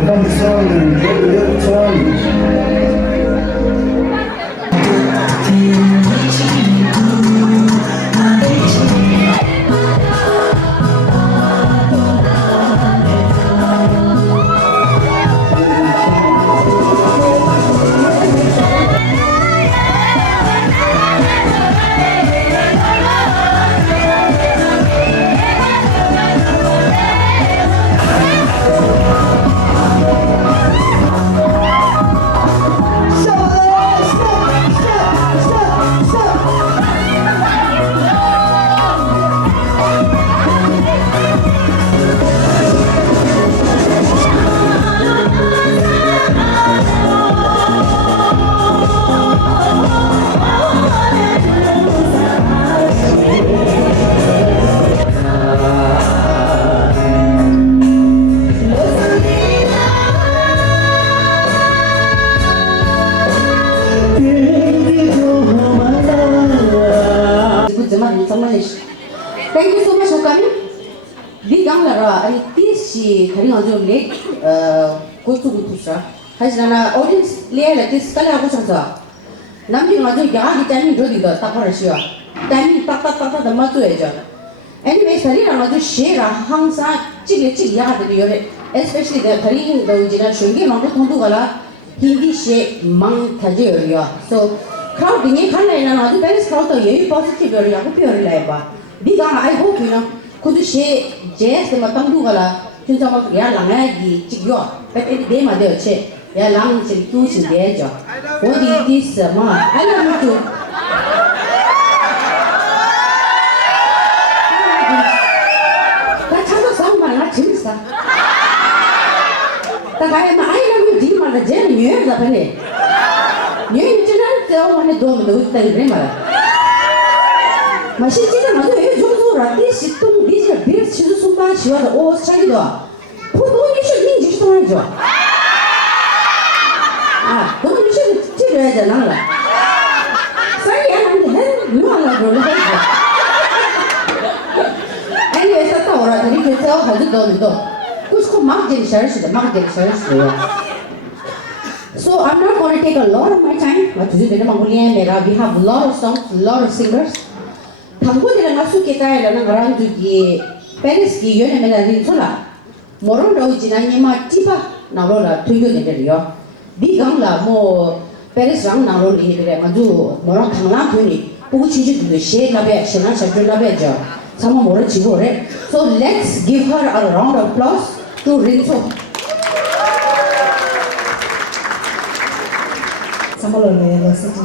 become strong and get strong. Thank you so much for coming. We come here. This is very late. Go to sir. Has an audience layer like this. Color of Santa. Naming Madu Yagi Tani Jodi the Taparashia. Tani Papa the Matu Aja. Anyway, Sarina Madu share a Hansa Chili Yard, especially the Karin, the original Shungi, Matu Tundugala, Hindi shape Mang Tajiria. So, crowding a color and another best crowd of you positive or Yakupi labor. Big I hope you know, could share jazz the Matangugala, Tunzama Yalanagi, Chigyo, but any day my dear che, Yalang Chikus in the edge. What is this, Ma? I love you too. That's how the song my Lachinsa. That I love you, dear, the Jenny, you're the penny. You didn't tell when I don't do the grammar. My sister, this is too busy, a bit so much. You are the old child. Put on you should mean just one job. Ah, don't you should tell her another. Sorry, I'm the hell, you are not going to help. Anyway, that's all right. You can tell how to do. Who's called Martin Sheriff, the Martin Sheriff. So I'm not going to take a lot of my time. But we have a lot of songs, a lot of singers. Thambu de la su kita ila na ngaran ju ki Paris ki yone mena rin sola. Moron rau jina ni ma tipa na lo la tuyo ne de yo. Di gang la mo Paris rang na lo ni de ma ju moron khang la tu ni. Pu chi ji de she la be shana sha ju la be ja. Sama moron chi bo re. So let's give her a round of applause to Rinso. Sama lo ne la sa chi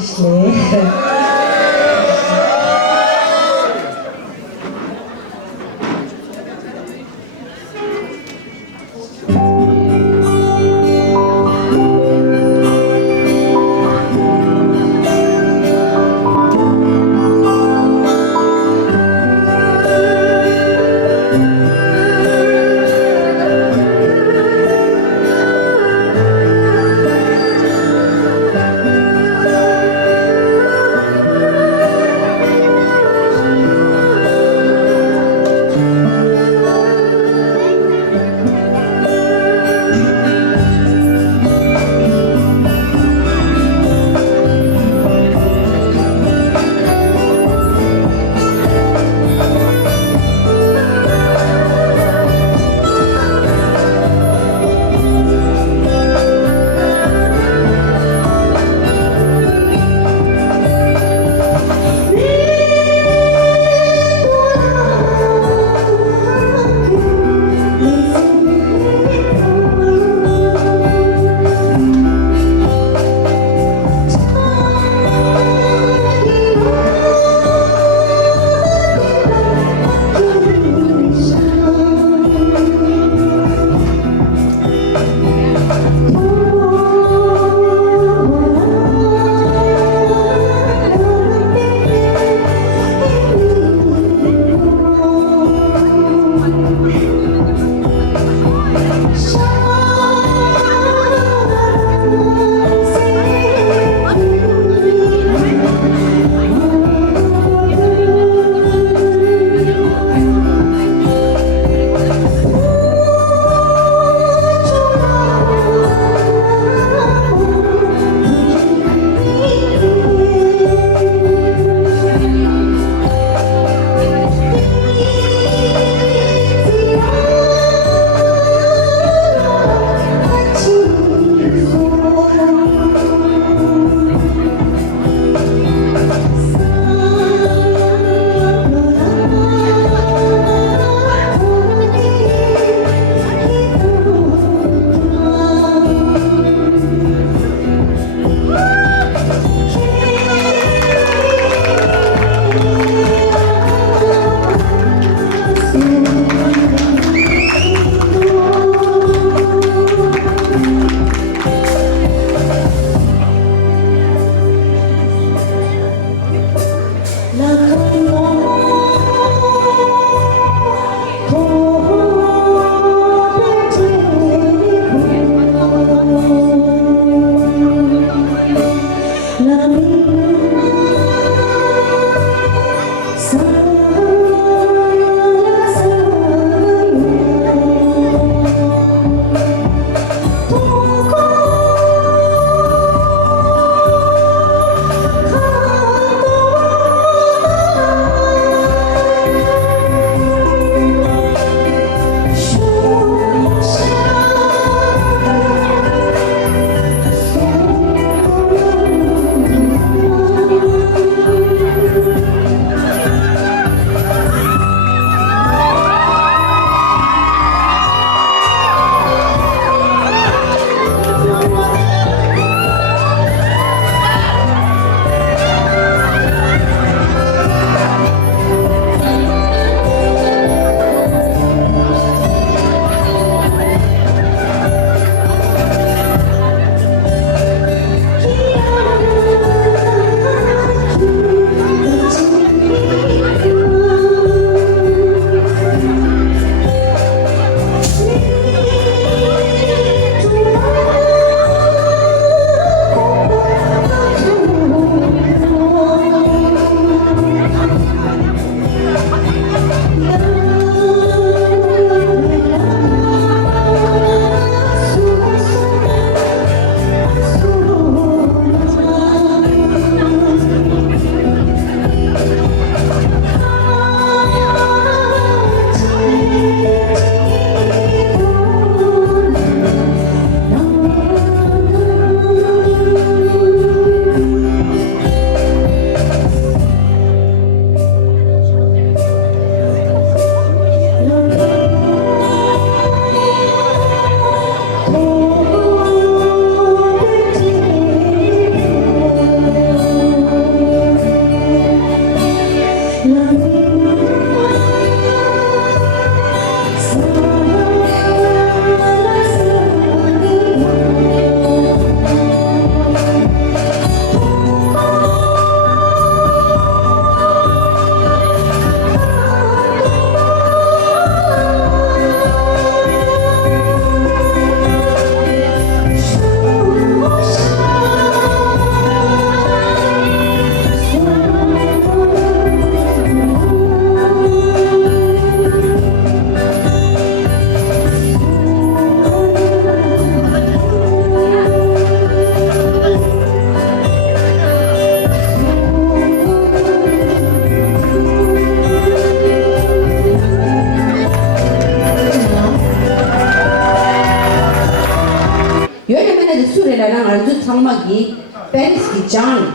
상막이 페리스기 장,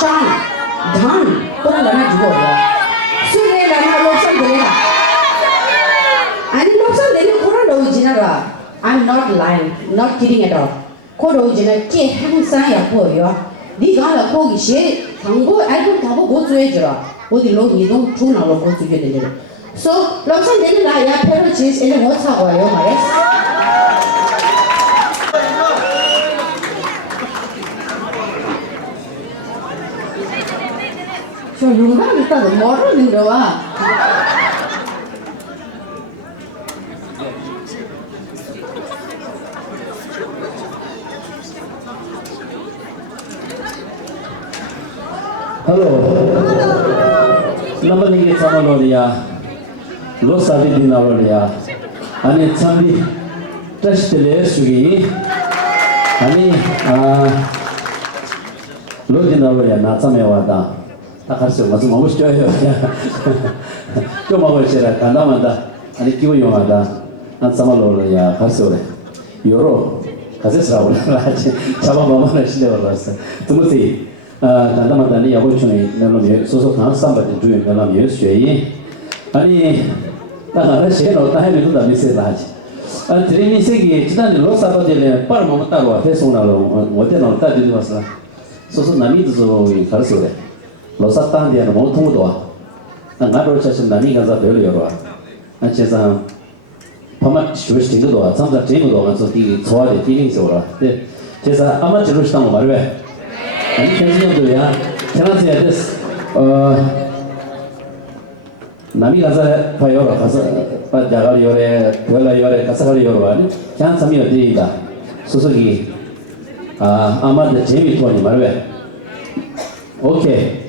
샹, 단 그런 거나 주고요. 술래라나 롭산 되라. 아니 롭산 되는 그런 로지나라. I'm not lying, not kidding at all. 그 로지나 게 항상야 보여. 네가 거기 시 당고 알고 가고 고주해주라. 어디 로기동 중앙으로 고주게 되는. So 롭산 되는 나야 페로치스 이제 못 사고요 말이야. 저 용감 있다고 모르는 거야. Hello. Nama ni kita sama loria, lo sabi di loria. Ani sambi touch tele sugi. Ani lo di loria na sama wada. Tak harus masuk mamus jauh ya. Cuma mamus cerita kanda mana. Ani kiu yang ada. An sama loria harus orang. Euro. Kasih serau lagi. Coba mama nasi lebar rasa. Tunggu sih. 간단하다니 야보충이 내놓으면 소소한 삼바지 주요 내놓으면 쉐이 아니 나가는 쉐노 타이밍도 다 미세라지 드림이 세기 지난해 로사바데네 빠르면 따로 배송나로 어때는 따지도 왔어 소소 남이도 가르쳐래 로사 땅디는 뭐 통도 와 나가로 자신 남이 가서 배우려 와 제가 파마 쉬우시팅도 와 참자 제무도 와서 이 좋아데 디닝서라 제가 아마 지루시다고 말해 아니 괜찮은데요. 괜찮아야 됐어. 남이 가서 봐요. 가서 자갈 요래, 별라 요래, 가사갈 요래 아니. 그냥 삼이 어디가 소속이 아마도 재미있더니 말왜. 오케이.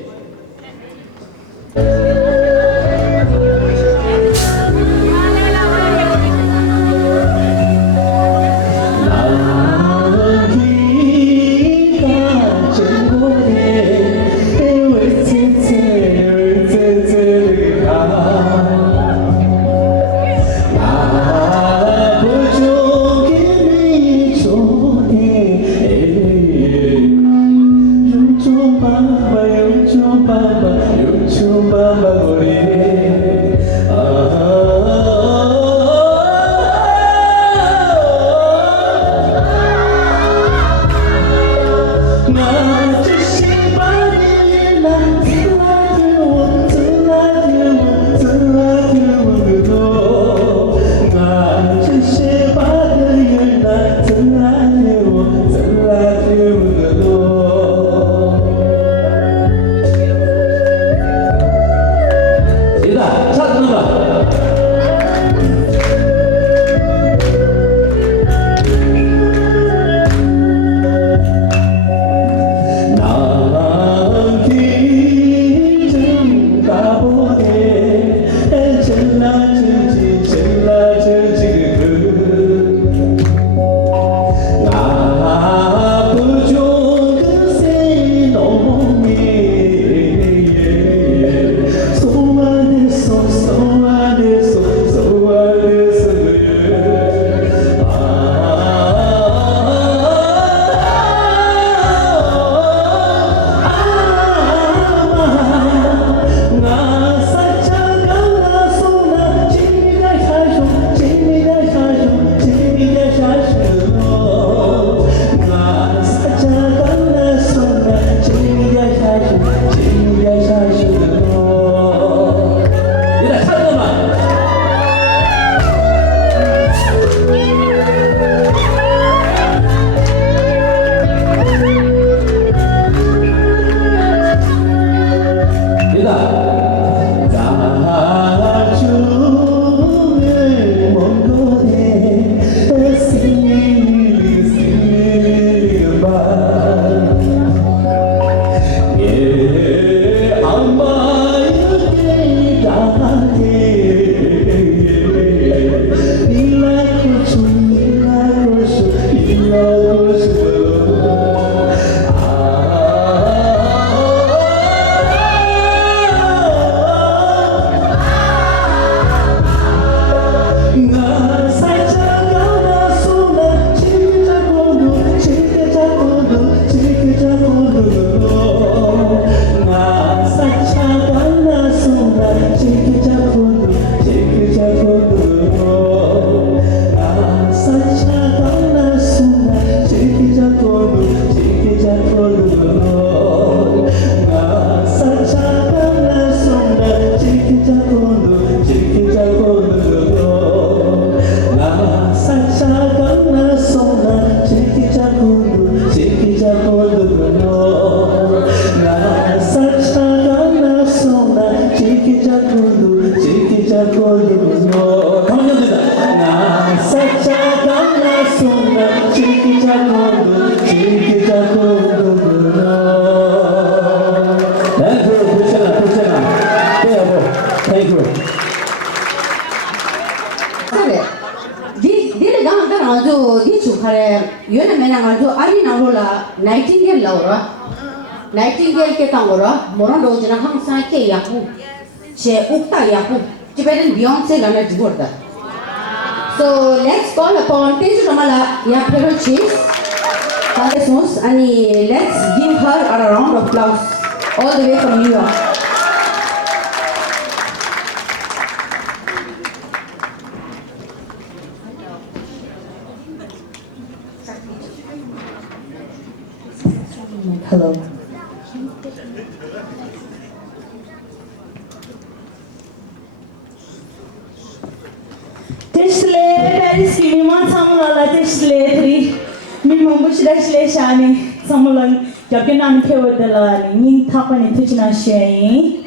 Bamba, 그래. 디디를 강한 아주 디주 카레 유에는 맨날 아주 아리 나로라 나이팅게일 나오라 나이팅게일 깨탄거라 모란도지나 항상 깨 약부 제 옥타 약부 집에는 비욘세 가나 죽었다. So let's call upon Teju Ramala Yapero Chief Pagesmus and let's give her a round of applause all the way from New York. Hello. Teshle, Paris ki mima samulala teshle tri. Mima bushle shani samulan. Jabke nan kewadala ni ning thapani tuchna shei.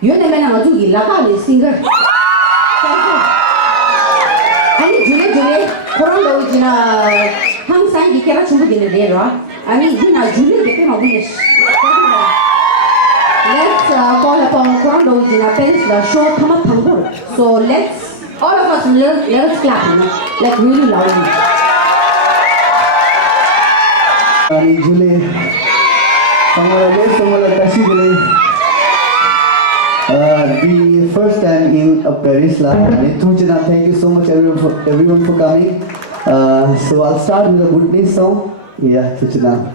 原来那个就伊拉巴的 singer。아니 줄에 코로나 오지나 항상 이렇게 충분히 되려 아니 이나 줄에 이렇게 먹는데 let's call upon 코로나 오지나 parents the show come up 방법 so let's all of us let's clap like really loudly Ani Julie, Samala Kashi Julie. The first time in Paris, Tujana, thank you so much everyone for coming. So I'll start with a Bhutanese song. Yeah, Tujana.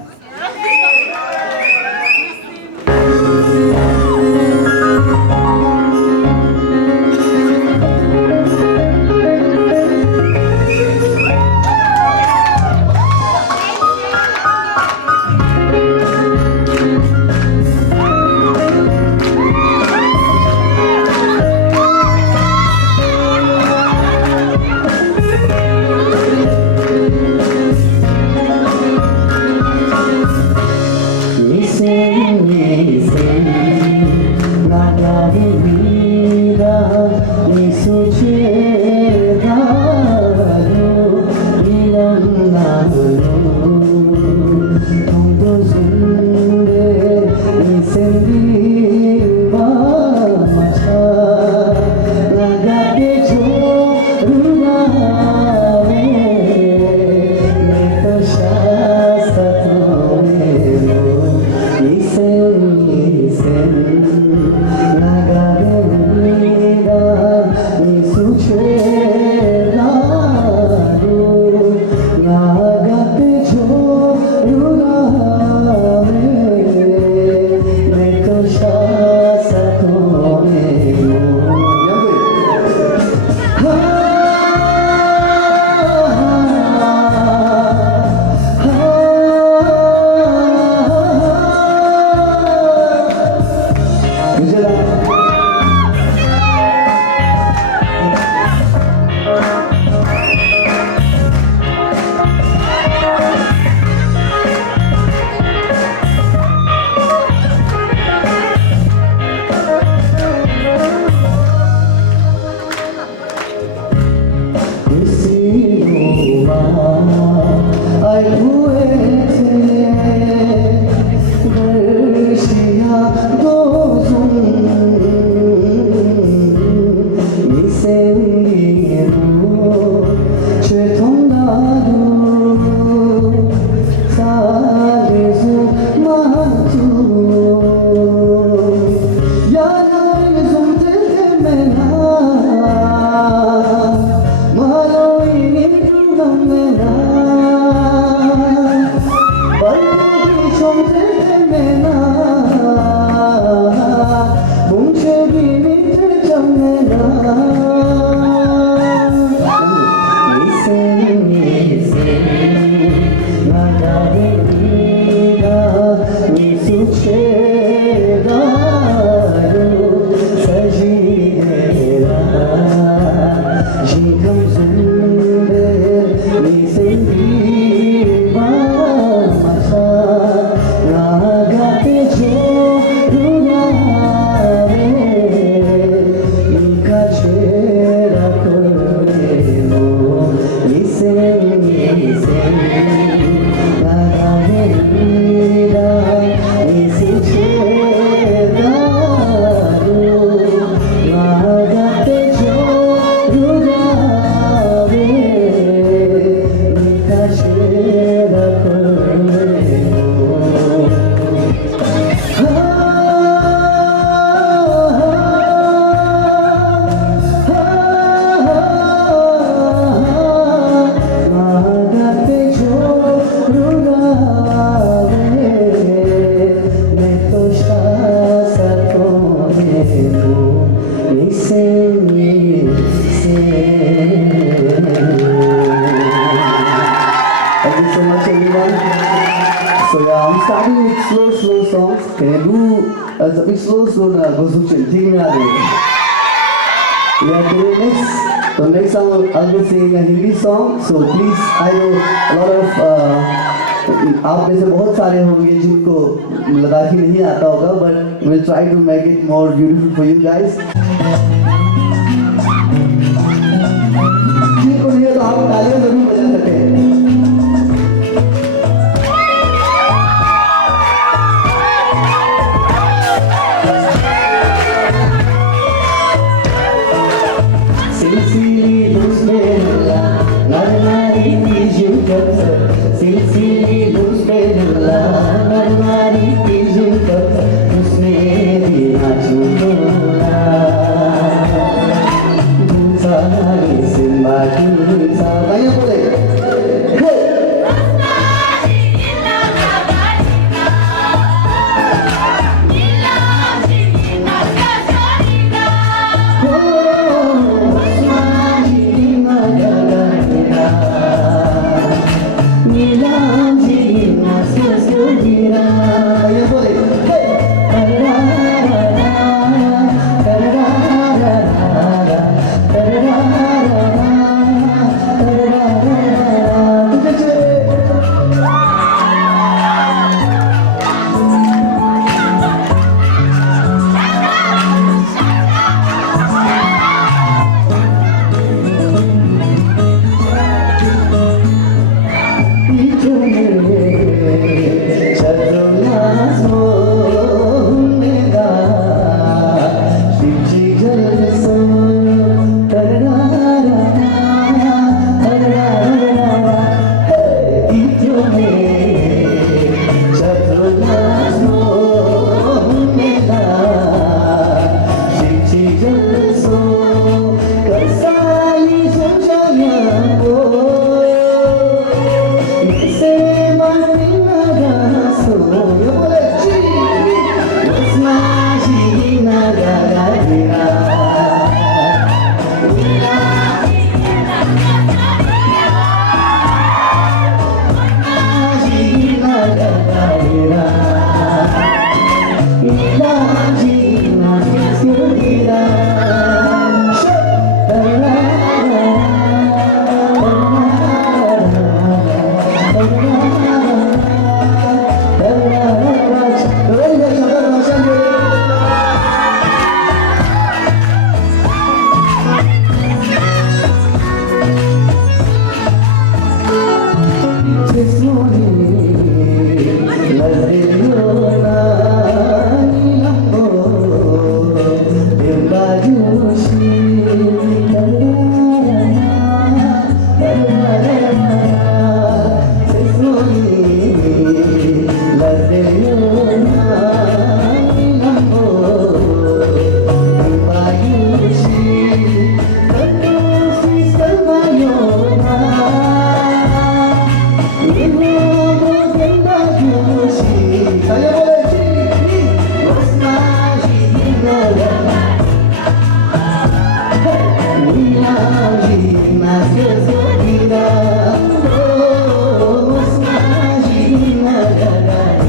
Slow songs. Can you do a bit slow na gosuchin? Think na de. Yeah, today the next song I'll be singing a Hindi song. So please, I know a lot of आप में से बहुत सारे होंगे जिनको लद्दाखी नहीं आता होगा, but will try to make it more beautiful for you guys. जिनको नहीं है तो आप तालियां जरूर बजा सकते हैं।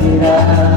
Mira